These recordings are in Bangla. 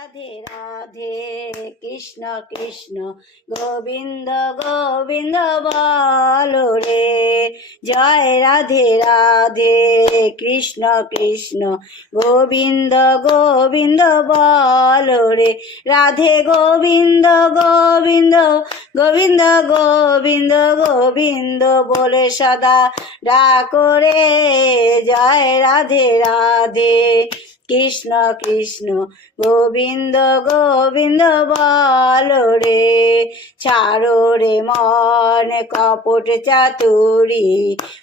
রাধে রাধে কৃষ্ণ কৃষ্ণ গোবিন্দ গোবিন্দ বলো রে। জয় রাধে রাধে কৃষ্ণ কৃষ্ণ গোবিন্দ গোবিন্দ বলো রে। রাধে গোবিন্দ গোবিন্দ গোবিন্দ গোবিন্দ গোবিন্দ বলে সদা ডাকো রে। জয় রাধে রাধে কৃষ্ণ কৃষ্ণ গোবিন্দ গোবিন্দ বলো রে। ছাড়ো রে মন কপট চাতুরি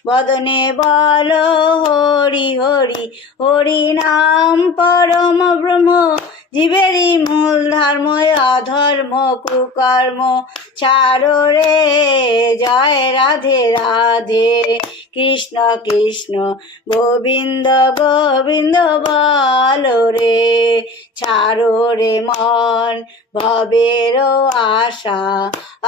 বদনে বলো হরি হরি। হরি নাম পরম ব্রহ্ম জীবেরই মূল ধর্ম অধর্ম কুকর্ম। ছাড়ো রে জয় রাধে রাধে কৃষ্ণ কৃষ্ণ গোবিন্দ গোবিন্দ বলো রে। ছাড়ো রে মন ভবের আশা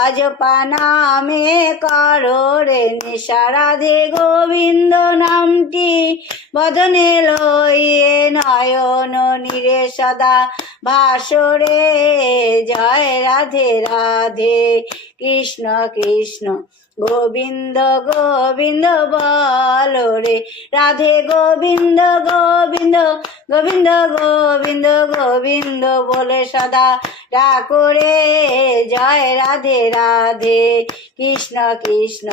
অজপা নামে করো রে নিশা। রাধে গোবিন্দ নামটি বদনে লইয়ে নয়ন নীরে সদা ভাসরে। জয় রাধে রাধে কৃষ্ণ কৃষ্ণ গোবিন্দ গোবিন্দ বলো রে। রাধে গোবিন্দ গোবিন্দ গোবিন্দ গোবিন্দ গোবিন্দ বলে সদা ডাকো রে। জয় রাধে রাধে কৃষ্ণ কৃষ্ণ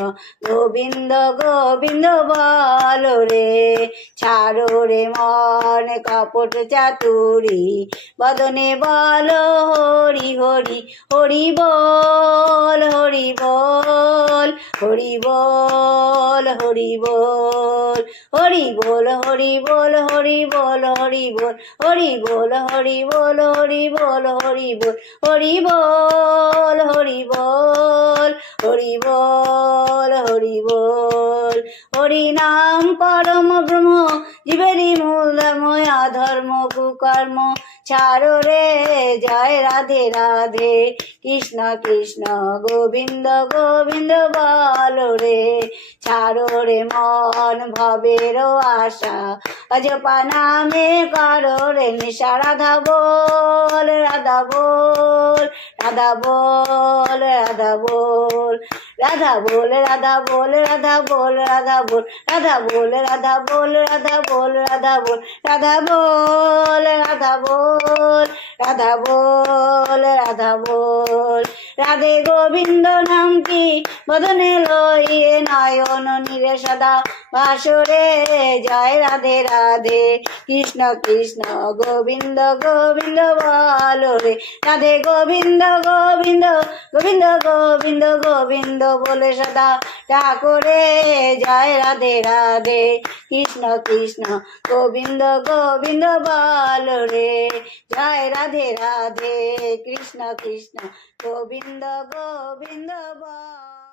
গোবিন্দ গোবিন্দ বলো রে। ছাড়ো রে মন কপট চাতুরি বদনে বলো হরি হরি। হরি বল হরি বল হরি বল হরি বল হরি বল হরি বল হরি বল হরি বল হরি বল হরি বল হরি বল হরি বল হরি বল হরি বল হরি বল হরি বল। হরি নাম পরম ব্রহ্ম জীবেরই মূল ধর্ম অধর্ম কুকর্ম। ছাড়ো রে জয় রাধে রাধে কৃষ্ণ কৃষ্ণ গোবিন্দ গোবিন্দ বলো রে। ছাড়ো রে মন ভবের আশা অজপা নামে করো রে নিশা। রাধা বল রাধা বল রাধা বল রাধা বল রাধা বল রাধা বল রাধা বল রাধা বল রাধা বল রাধা বল রাধা বল রাধা বল রাধা বল রাধা বল রাধা বল রাধা বল। রাধে গোবিন্দ নামটি বদনে লইয়ে নয়ন নীরে সদা ভাসরে। জয় রাধে রাধে কৃষ্ণ কৃষ্ণ গোবিন্দ গোবিন্দ বলো রে। রাধে গোবিন্দ গোবিন্দ গোবিন্দ গোবিন্দ গোবিন্দ বলে সদা ডাকো রে। জয় রাধে রাধে কৃষ্ণ কৃষ্ণ গোবিন্দ গোবিন্দ বলো রে। জয় রাধে রাধে কৃষ্ণ কৃষ্ণ গোবিন্দ গোবিন্দ বল।